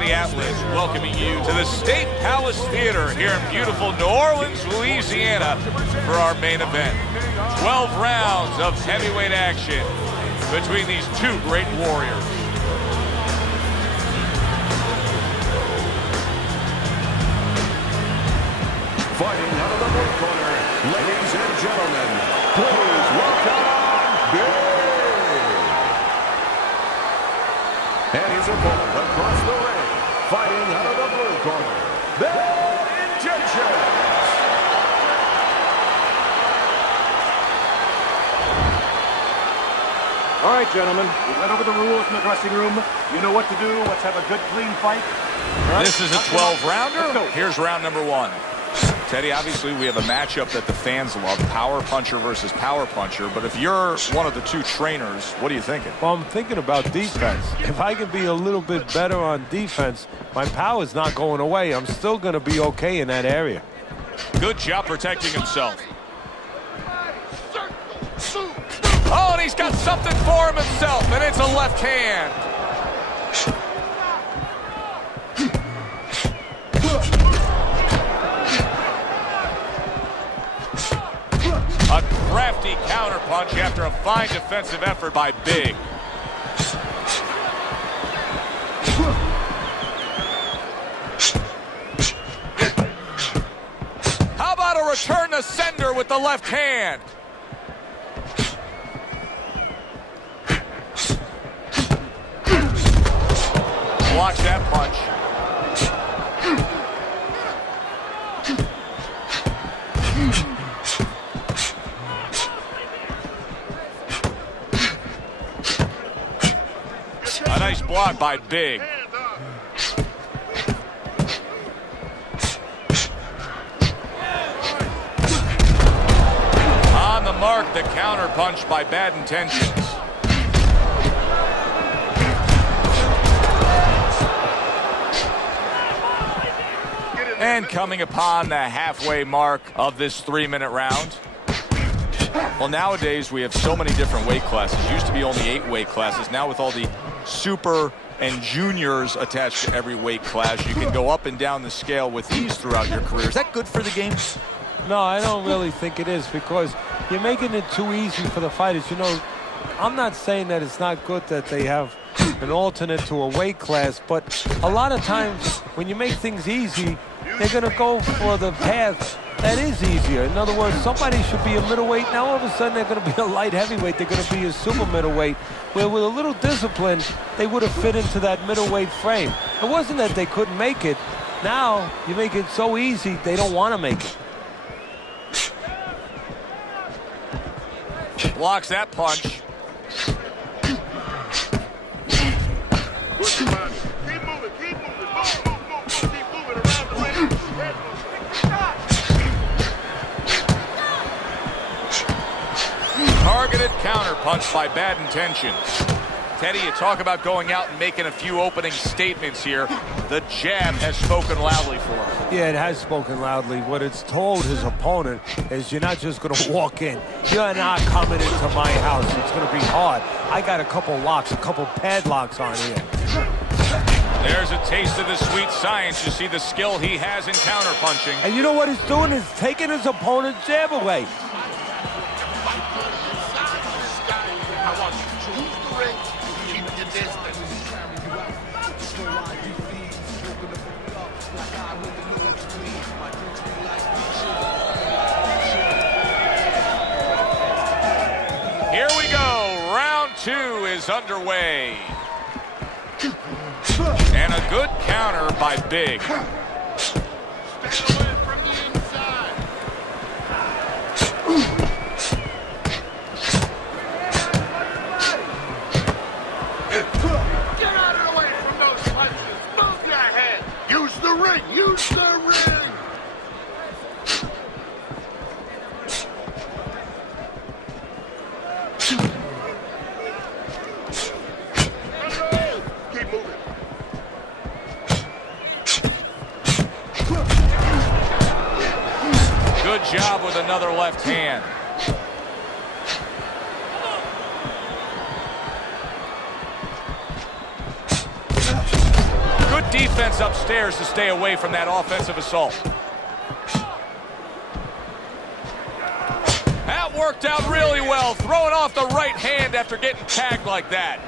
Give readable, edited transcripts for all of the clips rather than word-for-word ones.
Teddy Atlas welcoming you to the State Palace Theater here in beautiful New Orleans, Louisiana for our main event. 12 rounds of heavyweight action between these two great warriors. Fighting out of the blue corner, ladies and gentlemen, please welcome Big. And his opponent across the ring, fighting out of the blue corner, the Intentions. All right, gentlemen, we went over the rules in the dressing room. You know what to do. Let's have a good, clean fight. Right. This is a 12-rounder. Here's round number one. Teddy, obviously we have a matchup that the fans love, power puncher versus power puncher. But if you're one of the two trainers, what are you thinking? Well, I'm thinking about defense. If I can be a little bit better on defense, my power's not going away. I'm still going to be okay in that area. Good job protecting himself. Oh, and he's got something for him himself, and it's a left hand. A crafty counterpunch after a fine defensive effort by Big. How about a return to sender with the left hand? Blocks that punch. A nice block by Big. On the mark, the counter punch by Bad Intentions. And coming upon the halfway mark of this 3-minute round. Well, nowadays we have so many different weight classes. Used to be only 8 weight classes. Now with all the super and juniors attached to every weight class, you can go up and down the scale with ease throughout your career. Is that good for the game? No, I don't really think it is, because you're making it too easy for the fighters. You know, I'm not saying that it's not good that they have an alternate to a weight class, but a lot of times when you make things easy, they're going to go for the path that is easier. In other words, somebody should be a middleweight. Now all of a sudden they're going to be a light heavyweight. They're going to be a super middleweight, where with a little discipline, they would have fit into that middleweight frame. It wasn't that they couldn't make it. Now you make it so easy, they don't want to make it. Blocks that punch. Targeted counter punch by Bad Intentions. Teddy, you talk about going out and making a few opening statements here. The jab has spoken loudly for him. Yeah, it has spoken loudly. What it's told his opponent is, you're not just going to walk in. You're not coming into my house. It's going to be hard. I got a couple locks, a couple padlocks on here. There's a taste of the sweet science. You see the skill he has in counterpunching. And you know what he's doing? Is taking his opponent's jab away. Here we go. Round 2 is underway. And a good counter by Big. Get out of the way from those punches. Move your head. Use the ring. Use the ring. Keep moving. Good job with another left hand. Good defense upstairs to stay away from that offensive assault. That worked out really well, throwing off the right hand after getting tagged like that.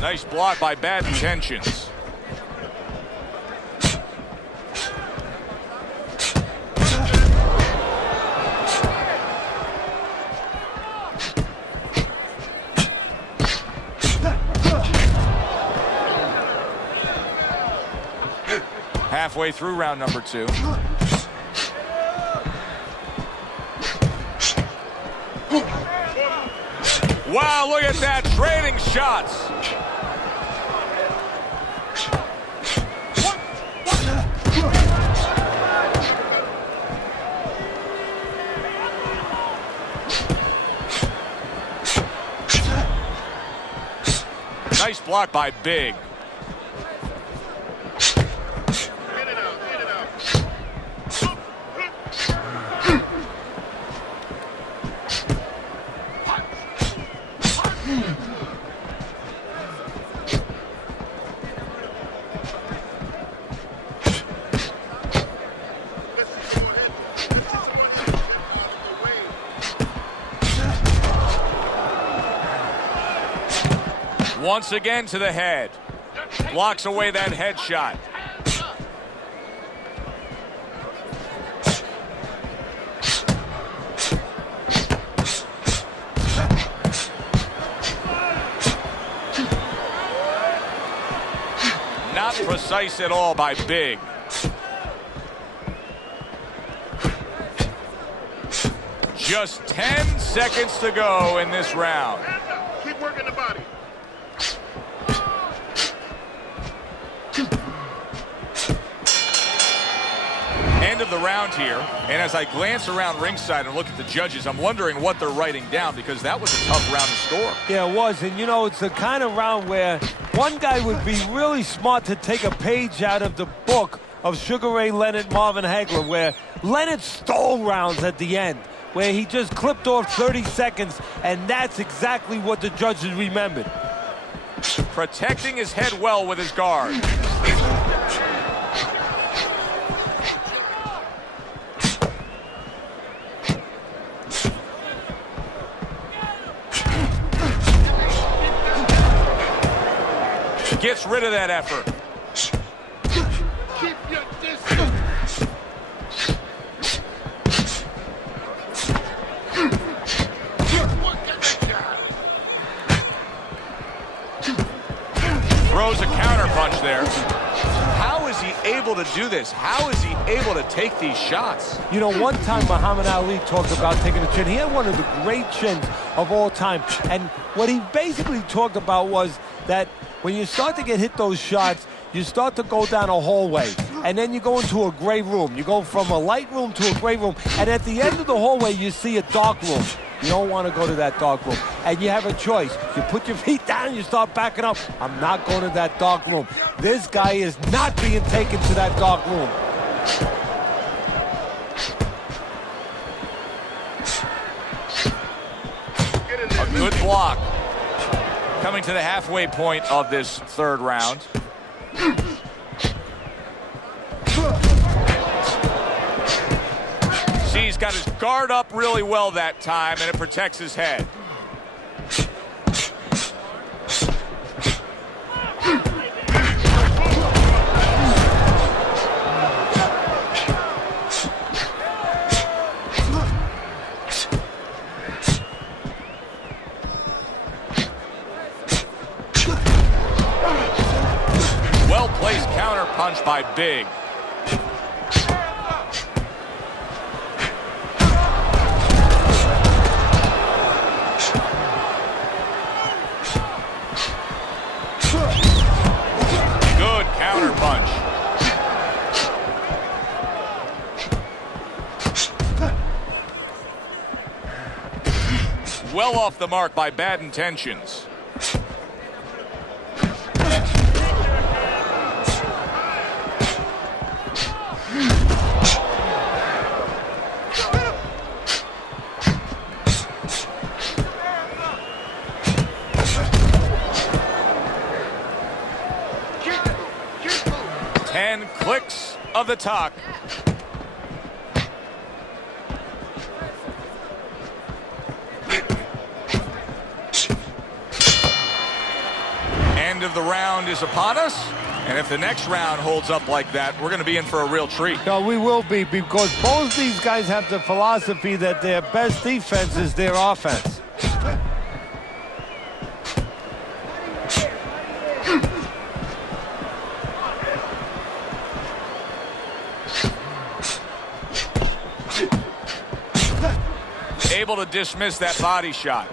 Nice block by Bad Intentions. Halfway through round number 2. Wow, look at that, trading shots. Nice block by Big. Once again to the head. Blocks away that headshot. Not precise at all by Big. Just 10 seconds to go in this round. Keep working the body. End of the round here, and as I glance around ringside and look at the judges, I'm wondering what they're writing down, because that was a tough round to score. Yeah, it was, and you know, it's the kind of round where one guy would be really smart to take a page out of the book of Sugar Ray Leonard, Marvin Hagler, where Leonard stole rounds at the end, where he just clipped off 30 seconds, and that's exactly what the judges remembered. Protecting his head well with his guard. Gets rid of that effort. Keep your distance. Look at the guy. Throws a counter punch there. How is he able to do this? How is he able to take these shots? You know, one time Muhammad Ali talked about taking a chin. He had one of the great chins of all time. And what he basically talked about was that when you start to get hit those shots, you start to go down a hallway, and then you go into a gray room. You go from a light room to a gray room, and at the end of the hallway, you see a dark room. You don't want to go to that dark room, and you have a choice. You put your feet down, you start backing up. I'm not going to that dark room. This guy is not being taken to that dark room. A good block. Coming to the halfway point of this third round. See, he's got his guard up really well that time, and it protects his head. Well-placed counter punch by Big. Good counter punch. Well off the mark by Bad Intentions. of the tuck. End of the round is upon us. And if the next round holds up like that, we're going to be in for a real treat. No, we will be, because both these guys have the philosophy that their best defense is their offense. Able to dismiss that body shot.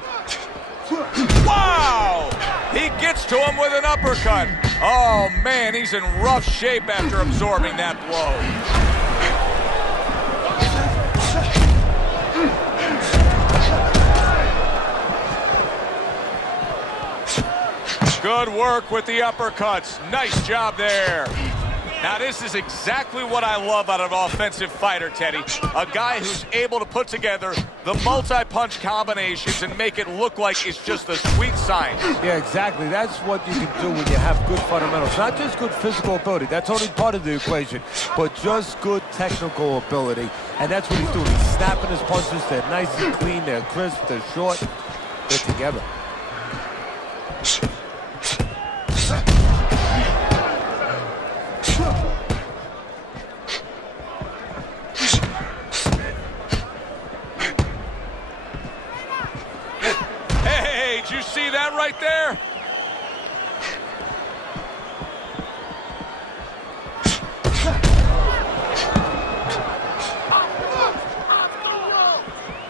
Wow! He gets to him with an uppercut. Oh, man, he's in rough shape after absorbing that blow. Good work with the uppercuts. Nice job there. Now, this is exactly what I love out of an offensive fighter, Teddy. A guy who's able to put together the multi-punch combinations and make it look like it's just a sweet science. Yeah, exactly. That's what you can do when you have good fundamentals. Not just good physical ability. That's only part of the equation. But just good technical ability. And that's what he's doing. He's snapping his punches. They're nice and clean. They're crisp. They're short. They're together. Did you see that right there?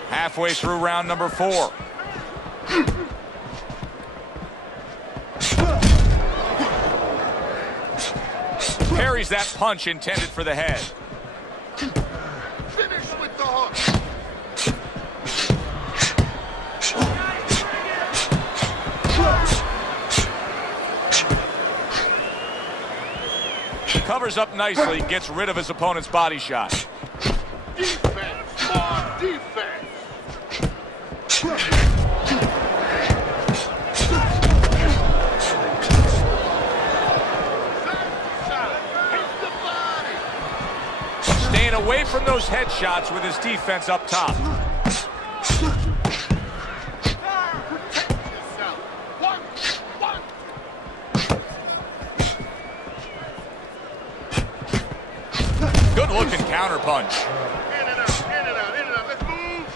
Halfway through round number 4. Parries that punch intended for the head. Finish with the hook. Covers up nicely, gets rid of his opponent's body shot. Defense, more defense. Staying away from those headshots with his defense up top. Good looking counter punch. In and out, in and out, in and out. Let's move.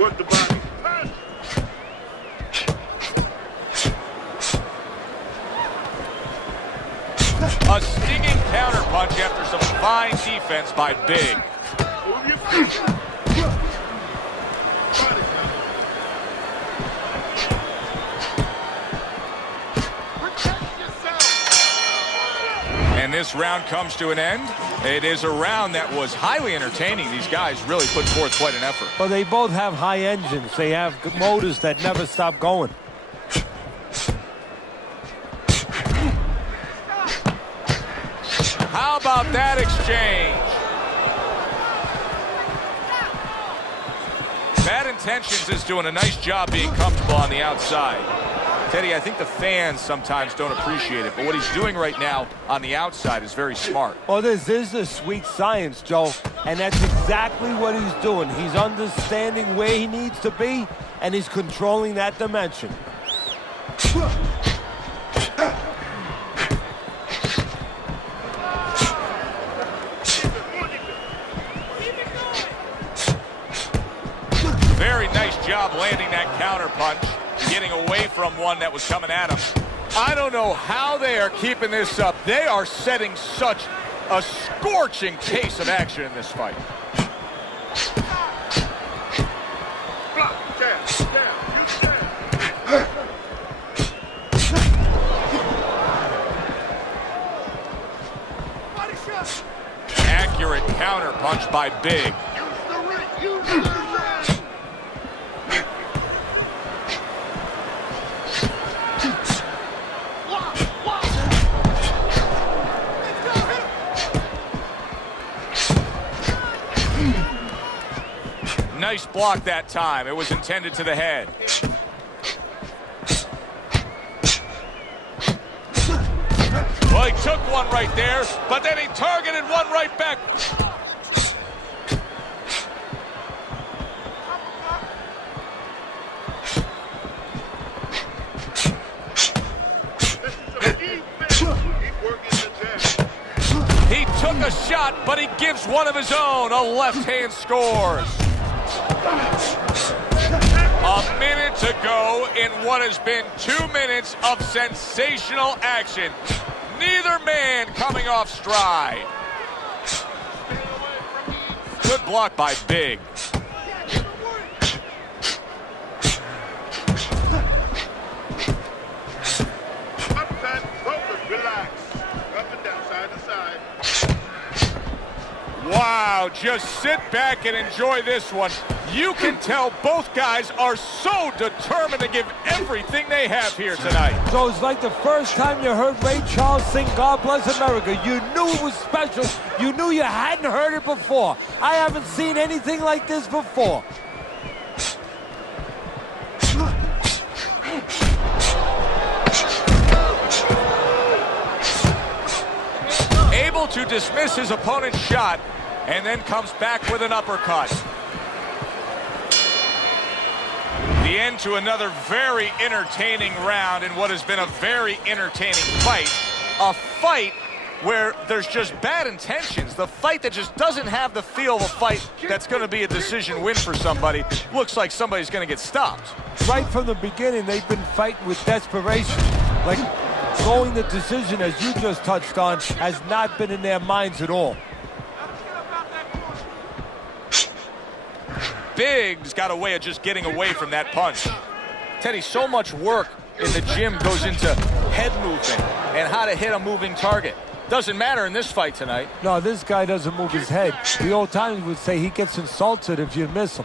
Work the body. Punch. A stinging counter punch after some fine defense by Big. Move your feet. Body shot. Protect yourself. And this round comes to an end. It is a round that was highly entertaining. These guys really put forth quite an effort. Well, they both have high engines. They have motors that never stop going. How about that exchange? Bad Intentions is doing a nice job being comfortable on the outside. Teddy, I think the fans sometimes don't appreciate it, but what he's doing right now on the outside is very smart. Well, this is a sweet science, Joe, and that's exactly what he's doing. He's understanding where he needs to be, and he's controlling that dimension. Very nice job landing that counter punch, getting away from one that was coming at him. I don't know how they are keeping this up. They are setting such a scorching pace of action in this fight. Block, down, you down. Accurate counter punch by Big. Use the ring, use the ring. Nice block that time. It was intended to the head. took one right there, but then he targeted one right back. He took a shot, but he gives one of his own. A left hand scores. A minute to go in what has been 2 minutes of sensational action. Neither man coming off stride. Good block by Big. Wow, just sit back and enjoy this one. You can tell both guys are so determined to give everything they have here tonight. So it's like the first time you heard Ray Charles sing God Bless America. You knew it was special. You knew you hadn't heard it before. I haven't seen anything like this before. Able to dismiss his opponent's shot and then comes back with an uppercut. The end to another very entertaining round in what has been a very entertaining fight. A fight where there's just bad intentions. The fight that just doesn't have the feel of a fight that's going to be a decision win for somebody. Looks like somebody's going to get stopped. Right from the beginning, they've been fighting with desperation. Like going the decision, as you just touched on, has not been in their minds at all. Big's got a way of just getting away from that punch. Teddy, so much work in the gym goes into head movement and how to hit a moving target. Doesn't matter in this fight tonight. No, this guy doesn't move his head. The old timers would say he gets insulted if you miss him.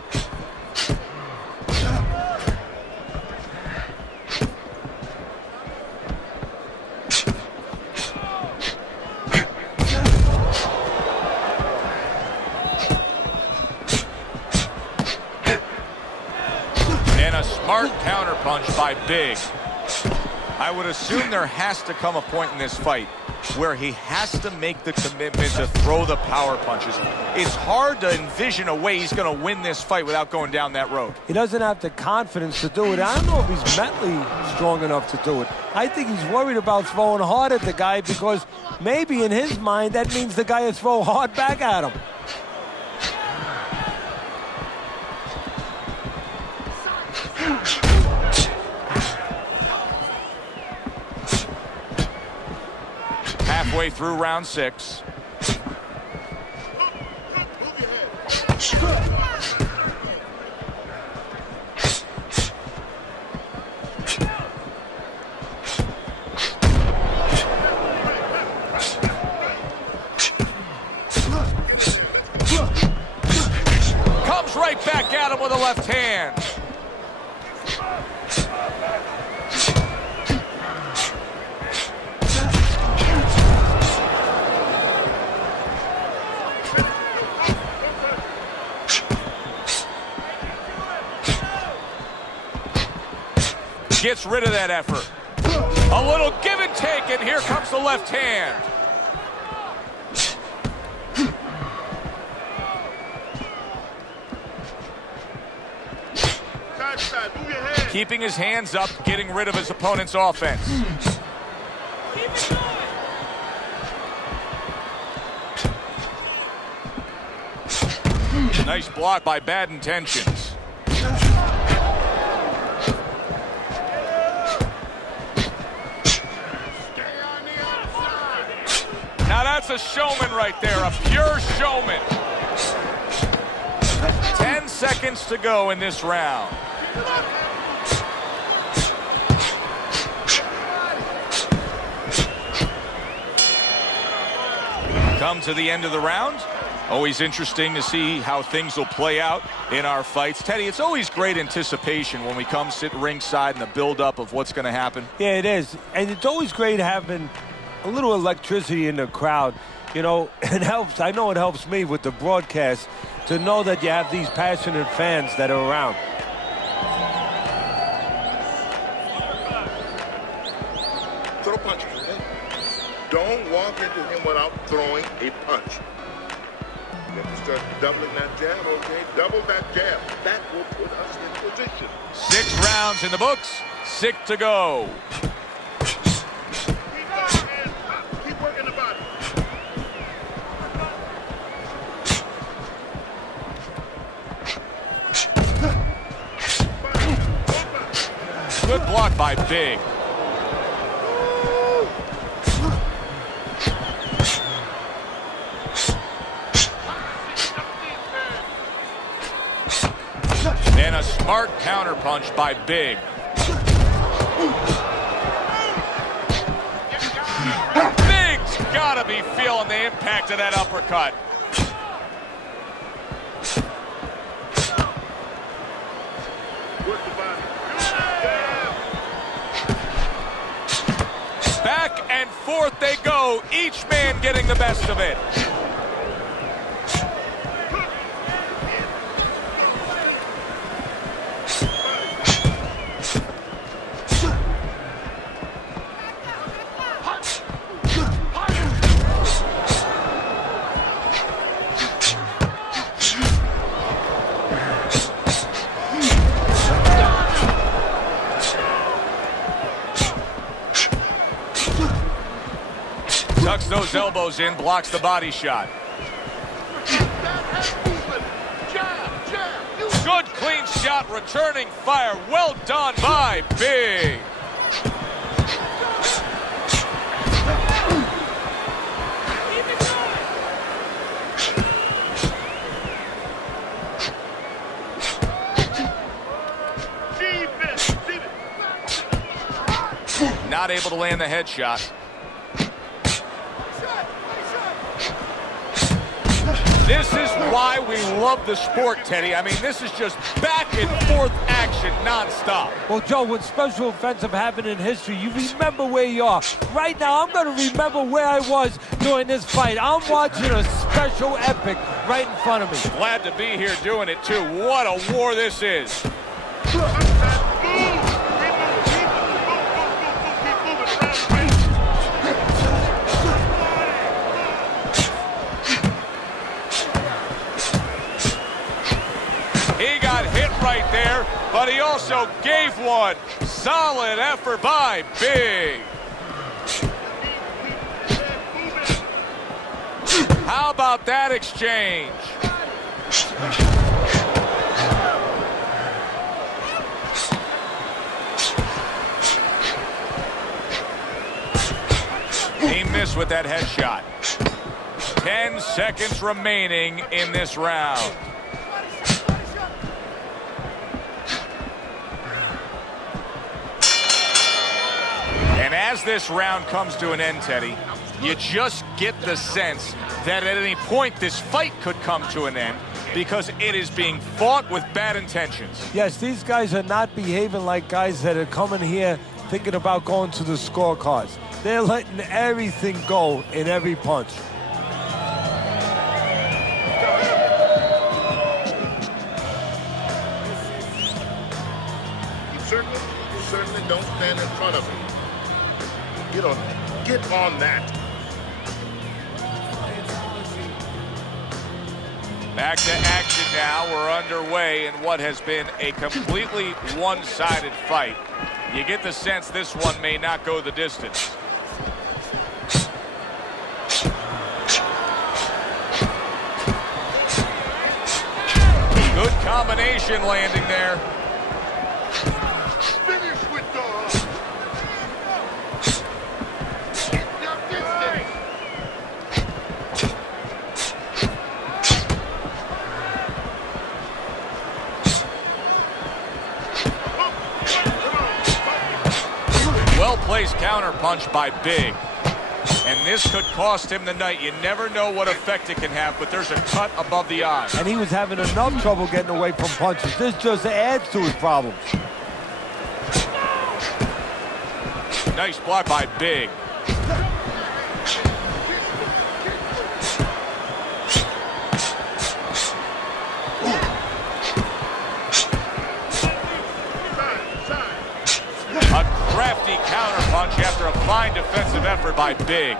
Smart counterpunch by Big. I would assume there has to come a point in this fight where he has to make the commitment to throw the power punches. It's hard to envision a way he's going to win this fight without going down that road. He doesn't have the confidence to do it. I don't know if he's mentally strong enough to do it. I think he's worried about throwing hard at the guy because maybe in his mind that means the guy will throw hard back at him. Halfway through round 6. Comes right back at him with a left hand. Gets rid of that effort. A little give and take, and here comes the left hand. Keeping his hands up, getting rid of his opponent's offense. Nice block by Bad Intentions. Now that's a showman right there, a pure showman. 10 seconds to go in this round. Come to the end of the round. Always interesting to see how things will play out in our fights. Teddy, it's always great anticipation when we come sit ringside and the build-up of what's going to happen. Yeah, it is. And it's always great having a little electricity in the crowd. You know, it helps. I know it helps me with the broadcast to know that you have these passionate fans that are around. Throw punch. Don't walk into him without throwing a punch. You have to start doubling that jab, okay? Double that jab. That will put us in position. 6 rounds in the books, 6 to go. Keep going, hands up. Keep working the body. Good block by Big. And a smart counterpunch by Big. Big's gotta be feeling the impact of that uppercut. Work the body. Back and forth they go, each man getting the best of it. Tucks those elbows in, blocks the body shot. Good clean shot, returning fire. Well done by Big. Not able to land the headshot. This is why we love the sport, Teddy. I mean, this is just back and forth action nonstop. Well, Joe, when special events have happened in history, you remember where you are. Right now, I'm going to remember where I was during this fight. I'm watching a special epic right in front of me. Glad to be here doing it, too. What a war this is. He got hit right there, but he also gave one. Solid effort by Big. How about that exchange? He missed with that headshot. 10 seconds remaining in this round. And as this round comes to an end, Teddy, you just get the sense that at any point this fight could come to an end because it is being fought with bad intentions. Yes, these guys are not behaving like guys that are coming here thinking about going to the scorecards. They're letting everything go in every punch. You certainly don't stand in front of me. You don't get on that. Back to action now. We're underway in what has been a completely one-sided fight. You get the sense this one may not go the distance. Good combination landing there. Finish with the... Well-placed counterpunch by Big. And this could cost him the night. You never know what effect it can have, but there's a cut above the eye. And he was having enough trouble getting away from punches. This just adds to his problems. Nice block by Big. A crafty counterpunch after a fine defensive effort by by Big.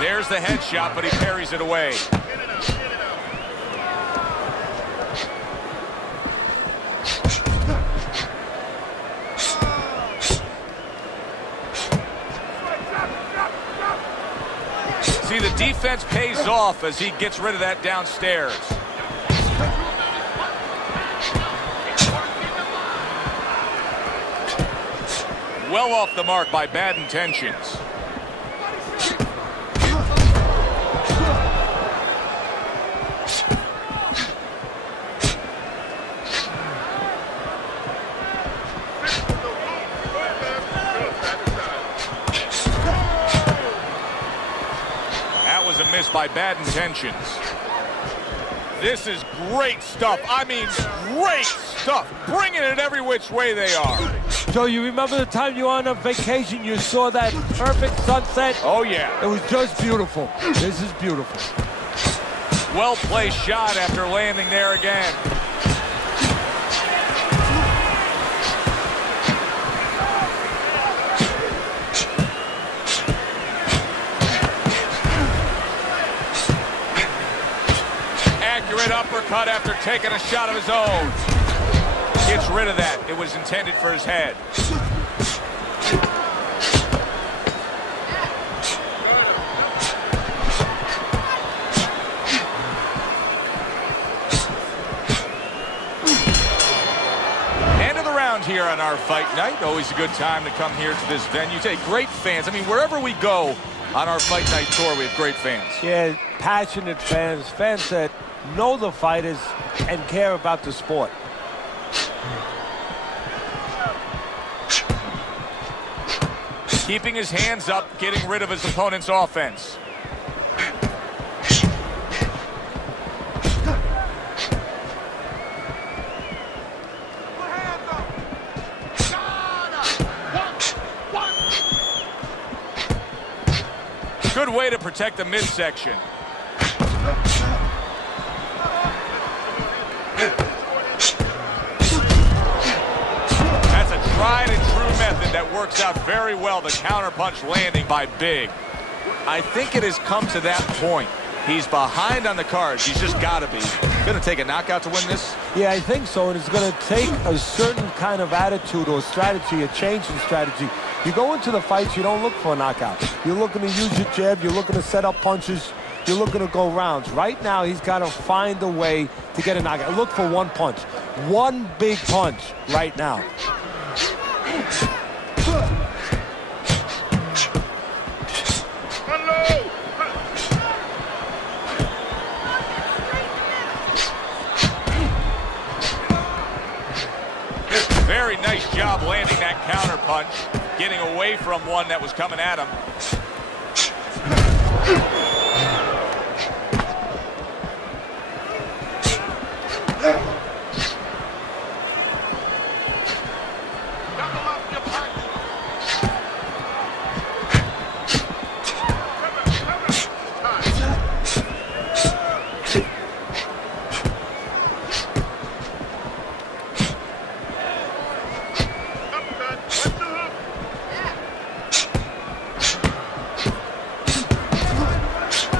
There's the headshot, but he parries it away. See, the defense pays off as he gets rid of that downstairs. Well off the mark by bad intentions. A miss by bad intentions. This is great stuff. I mean, great stuff. Bringing it every which way they are. Joe, you remember the time you were on a vacation, you saw that perfect sunset? Oh, yeah. It was just beautiful. This is beautiful. Well-placed shot after landing there again. Accurate uppercut after taking a shot of his own. Gets rid of that. It was intended for his head. End of the round here on our fight night. Always a good time to come here to this venue. Take great fans. I mean, wherever we go on our fight night tour, we have great fans. Yeah, passionate fans. Fans that know the fighters and care about the sport. Keeping his hands up, getting rid of his opponent's offense. Good way to protect the midsection. That's a tried and true method that works out very well. The counterpunch landing by Big. I think it has come to that point. He's behind on the cards. He's just got to be. Going to take a knockout to win this? Yeah, I think so. And it's going to take a certain kind of attitude or strategy, a change in strategy. You go into the fights, you don't look for a knockout. You're looking to use your jab. You're looking to set up punches. You're looking to go rounds. Right now, he's got to find a way to get a knockout. Look for one punch. One big punch right now. Very nice job landing that counter punch, getting away from one that was coming at him.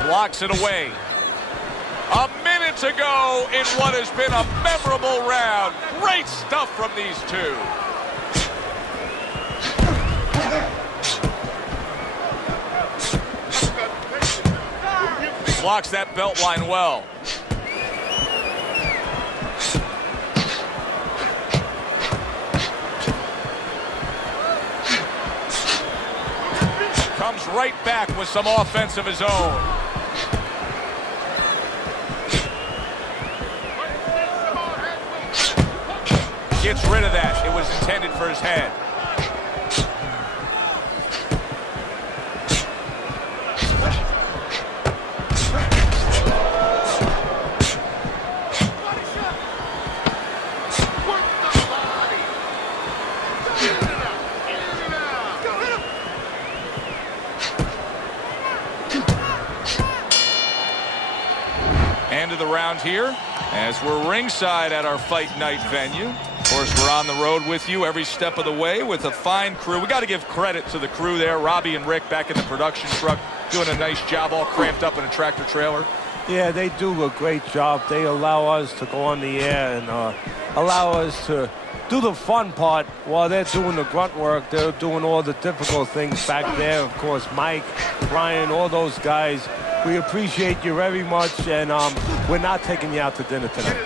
Blocks it away. A minute to go in what has been a memorable round. Great stuff from these two. Blocks that belt line well. Comes right back with some offense of his own. Gets rid of that. It was intended for his head. End of the round here as we're ringside at our fight night venue. Of course, we're on the road with you every step of the way with a fine crew. We got to give credit to the crew there. Robbie and Rick back in the production truck doing a nice job, all cramped up in a tractor trailer. Yeah, they do a great job. They allow us to go on the air and allow us to do the fun part while they're doing the grunt work. They're doing all the difficult things back there. Of course, Mike, Brian, all those guys. We appreciate you very much, and we're not taking you out to dinner tonight.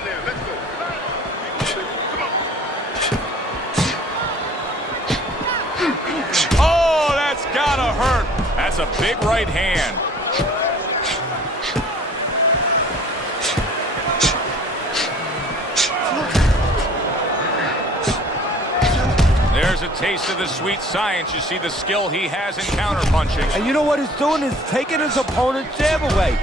Oh, that's gotta hurt. That's a big right hand. There's a taste of the sweet science. You see the skill he has in counterpunching. And you know what he's doing? He's taking his opponent's jab away.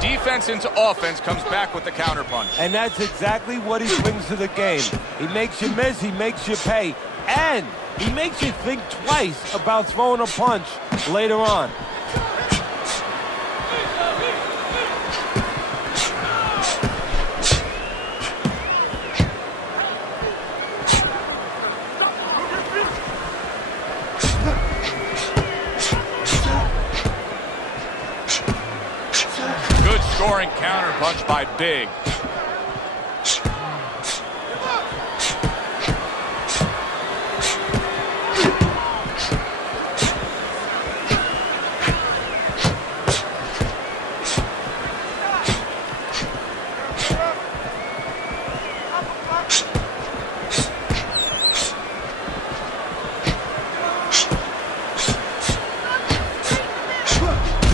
Defense into offense, comes back with the counterpunch. And that's exactly what he brings to the game. He makes you miss, he makes you pay, and he makes you think twice about throwing a punch later on. Scoring counterpunch by Big.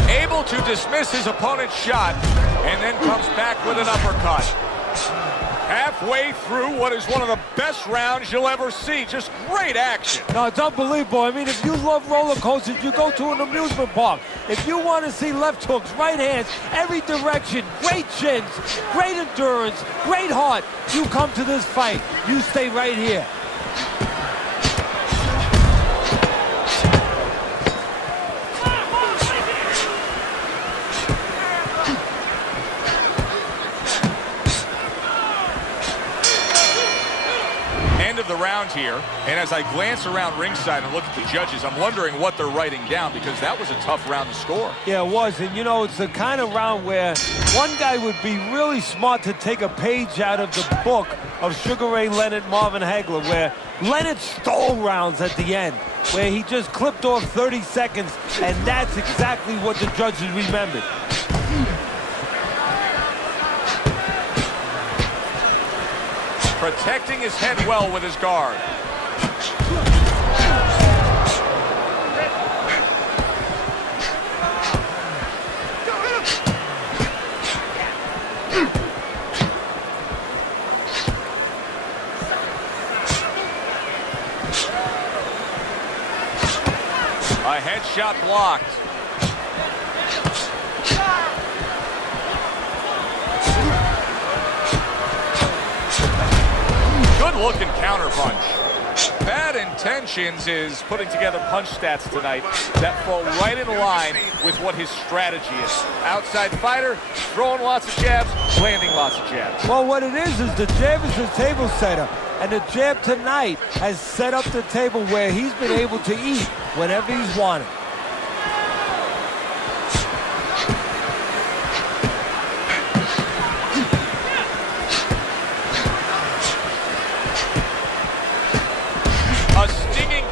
Able to dismiss his opponent's shot, and then comes back with an uppercut. Halfway through what is one of the best rounds you'll ever see. Just great action. No, it's unbelievable. I mean, if you love roller coasters, you go to an amusement park. If you want to see left hooks, right hands, every direction, great chins, great endurance, great heart, you come to this fight. You stay right here. Of the round here, and as I glance around ringside and look at the judges, I'm wondering what they're writing down, because that was a tough round to score. Yeah, it was, and you know, it's the kind of round where one guy would be really smart to take a page out of the book of Sugar Ray Leonard, Marvin Hagler, where Leonard stole rounds at the end, where he just clipped off 30 seconds, and that's exactly what the judges remembered. Protecting his head well with his guard. A headshot blocked. Good-looking counterpunch. Bad Intentions is putting together punch stats tonight that fall right in line with what his strategy is. Outside fighter, throwing lots of jabs, landing lots of jabs. Well, what it is the jab is the table setter. And the jab tonight has set up the table where he's been able to eat whenever he's wanted.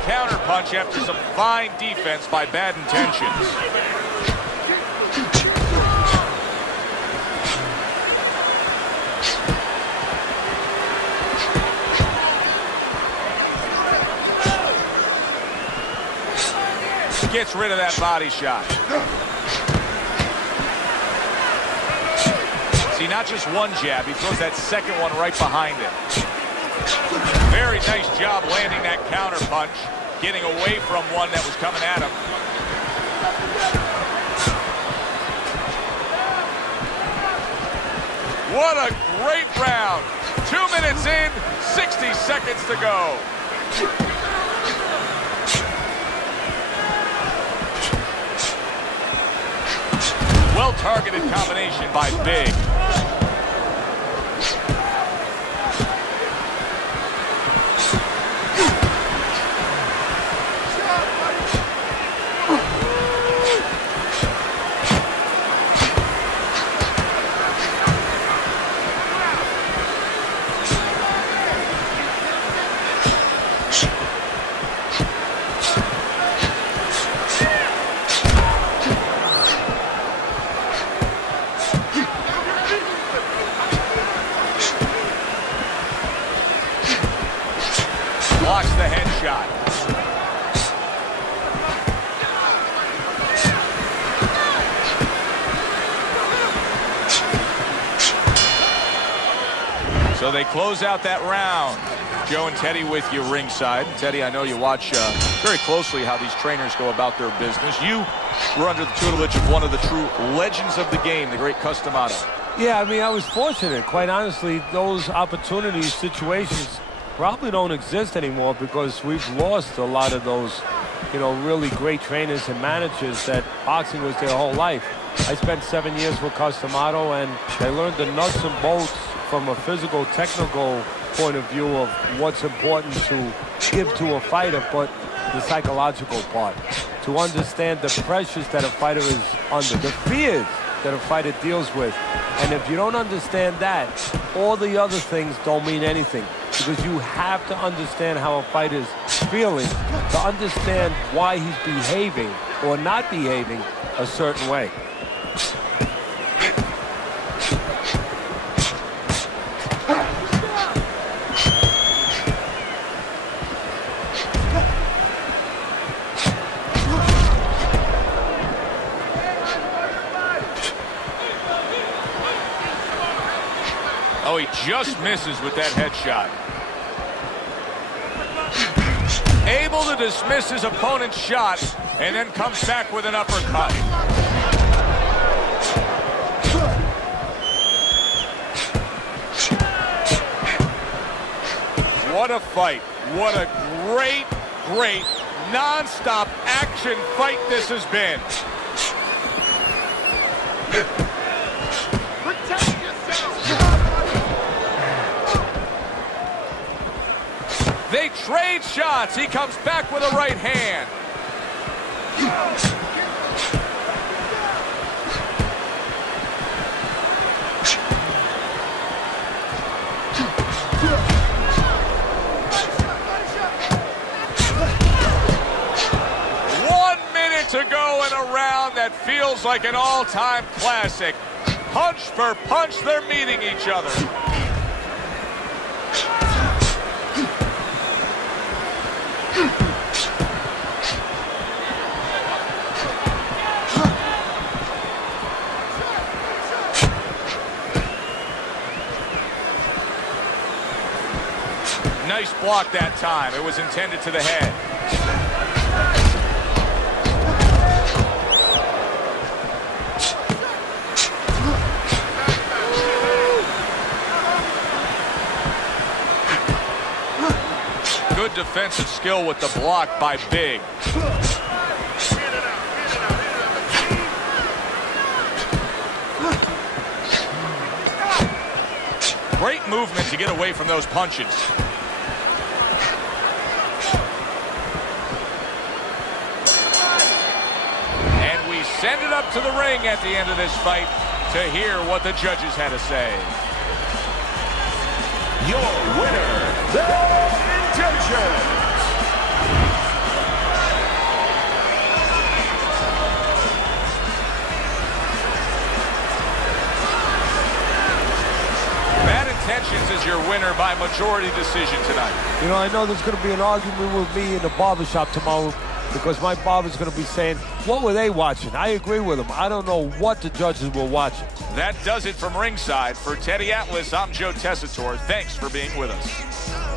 Counterpunch after some fine defense by Bad Intentions. Gets rid of that body shot. See, not just one jab, he throws that second one right behind it. Very nice job landing that counter punch, getting away from one that was coming at him. What a great round. 2 minutes in, 60 seconds to go. Well-targeted combination by Big. Blocks the headshot. So they close out that round. Joe and Teddy with you ringside. Teddy, I know you watch very closely how these trainers go about their business. You were under the tutelage of one of the true legends of the game, the great Cus D'Amato. Yeah, I mean, I was fortunate. Quite honestly, those opportunities, situations probably don't exist anymore because we've lost a lot of those, you know, really great trainers and managers that boxing was their whole life. I spent 7 years with Cus D'Amato, and I learned the nuts and bolts from a physical, technical point of view of what's important to give to a fighter, but the psychological part. To understand the pressures that a fighter is under, the fears that a fighter deals with. And if you don't understand that, all the other things don't mean anything. Because you have to understand how a fighter's feeling to understand why he's behaving or not behaving a certain way. Oh, he just misses with that headshot. Able to dismiss his opponent's shot and then comes back with an uppercut. What a fight. What a great, great, non-stop action fight this has been. They trade shots. He comes back with a right hand. To go in a round that feels like an all-time classic. Punch for punch, they're meeting each other. Nice block that time. It was intended to the head. Good defensive skill with the block by Big. Great movement to get away from those punches. And we send it up to the ring at the end of this fight to hear what the judges had to say. Your winner, the Intentions. Bad Intentions is your winner by majority decision tonight. You know, I know there's going to be an argument with me in the barbershop tomorrow because my barber's going to be saying, what were they watching? I agree with him. I don't know what the judges were watching. That does it from ringside. For Teddy Atlas, I'm Joe Tessitore. Thanks for being with us.